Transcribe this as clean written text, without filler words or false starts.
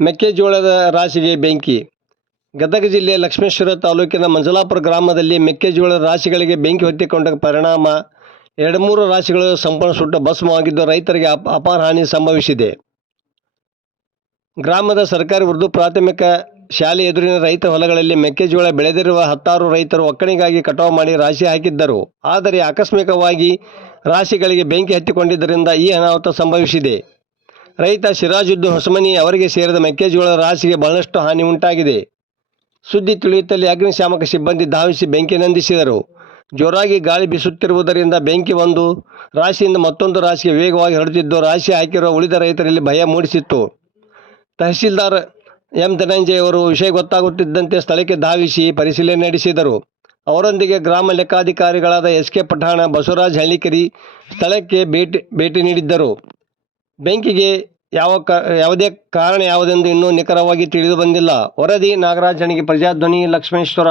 ಮೆಕ್ಕೆಜೋಳದ ರಾಶಿಗೆ ಬೆಂಕಿ. ಗದಗ ಜಿಲ್ಲೆಯ ಲಕ್ಷ್ಮೇಶ್ವರ ತಾಲೂಕಿನ ಮಂಜಲಾಪುರ ಗ್ರಾಮದಲ್ಲಿ ಮೆಕ್ಕೆಜೋಳದ ರಾಶಿಗಳಿಗೆ ಬೆಂಕಿ ಹೊತ್ತಿಕೊಂಡ ಪರಿಣಾಮ 2-3 ರಾಶಿಗಳು ಸಂಪೂರ್ಣ ಸುಟ್ಟು ಭಸ್ಮವಾಗಿದ್ದು ರೈತರಿಗೆ ಅಪಾರ ಹಾನಿ ಸಂಭವಿಸಿದೆ. ಗ್ರಾಮದ ಸರ್ಕಾರಿ ಉರ್ದು ಪ್ರಾಥಮಿಕ ಶಾಲೆ ಎದುರಿನ ರೈತರ ಹೊಲಗಳಲ್ಲಿ ಮೆಕ್ಕೆಜೋಳ ಬೆಳೆದಿರುವ 10 ರೈತರು ಒಕ್ಕಣಿಗಾಗಿ ಕಟಾವು ಮಾಡಿ ರಾಶಿ ಹಾಕಿದ್ದರು. ಆದರೆ ಆಕಸ್ಮಿಕವಾಗಿ ರಾಶಿಗಳಿಗೆ ಬೆಂಕಿ ಹತ್ತಿಕೊಂಡಿದ್ದರಿಂದ ಈ ಅನಾಹುತ ಸಂಭವಿಸಿದೆ. ರೈತ ಸಿರಾಜುದ್ದೀನ್ ಹೊಸಮನಿ ಅವರಿಗೆ ಸೇರಿದ ಮೆಕ್ಕೆಜೋಳದ ರಾಶಿಗೆ ಬಹಳಷ್ಟು ಹಾನಿ ಉಂಟಾಗಿದೆ. ಸುದ್ದಿ ತಿಳಿಯುತ್ತಲೇ ಅಗ್ನಿಶಾಮಕ ಸಿಬ್ಬಂದಿ ಧಾವಿಸಿ ಬೆಂಕಿ ನಂದಿಸಿದರು. ಜೋರಾಗಿ ಗಾಳಿ ಬೀಸುತ್ತಿರುವುದರಿಂದ ಬೆಂಕಿ ಒಂದು ರಾಶಿಯಿಂದ ಮತ್ತೊಂದು ರಾಶಿಗೆ ವೇಗವಾಗಿ ಹರಡುತ್ತಿದ್ದು ರಾಶಿ ಹಾಕಿರುವ ಉಳಿದ ರೈತರಲ್ಲಿ ಭಯ ಮೂಡಿಸಿತ್ತು. ತಹಸೀಲ್ದಾರ್ ಎಂ ಧನಂಜಯ ಅವರು ವಿಷಯ ಗೊತ್ತಾಗುತ್ತಿದ್ದಂತೆ ಸ್ಥಳಕ್ಕೆ ಧಾವಿಸಿ ಪರಿಶೀಲನೆ ನಡೆಸಿದರು. ಅವರೊಂದಿಗೆ ಗ್ರಾಮ ಲೆಕ್ಕಾಧಿಕಾರಿಗಳಾದ ಎಸ್.ಕೆ. ಪಠಾಣ, ಬಸವರಾಜ ಹಳ್ಳಿಕೇರಿ ಸ್ಥಳಕ್ಕೆ ಭೇಟಿ ನೀಡಿದ್ದರು. ಬೆಂಕಿಗೆ ಯಾವುದೇ ಕಾರಣ ಯಾವುದೆಂದು ಇನ್ನೂ ನಿಖರವಾಗಿ ತಿಳಿದು ಬಂದಿಲ್ಲ. ವರದಿ ನಾಗರಾಜ್ ಹಣಿಗೆ, ಪ್ರಜಾಧ್ವನಿ, ಲಕ್ಷ್ಮೇಶ್ವರ.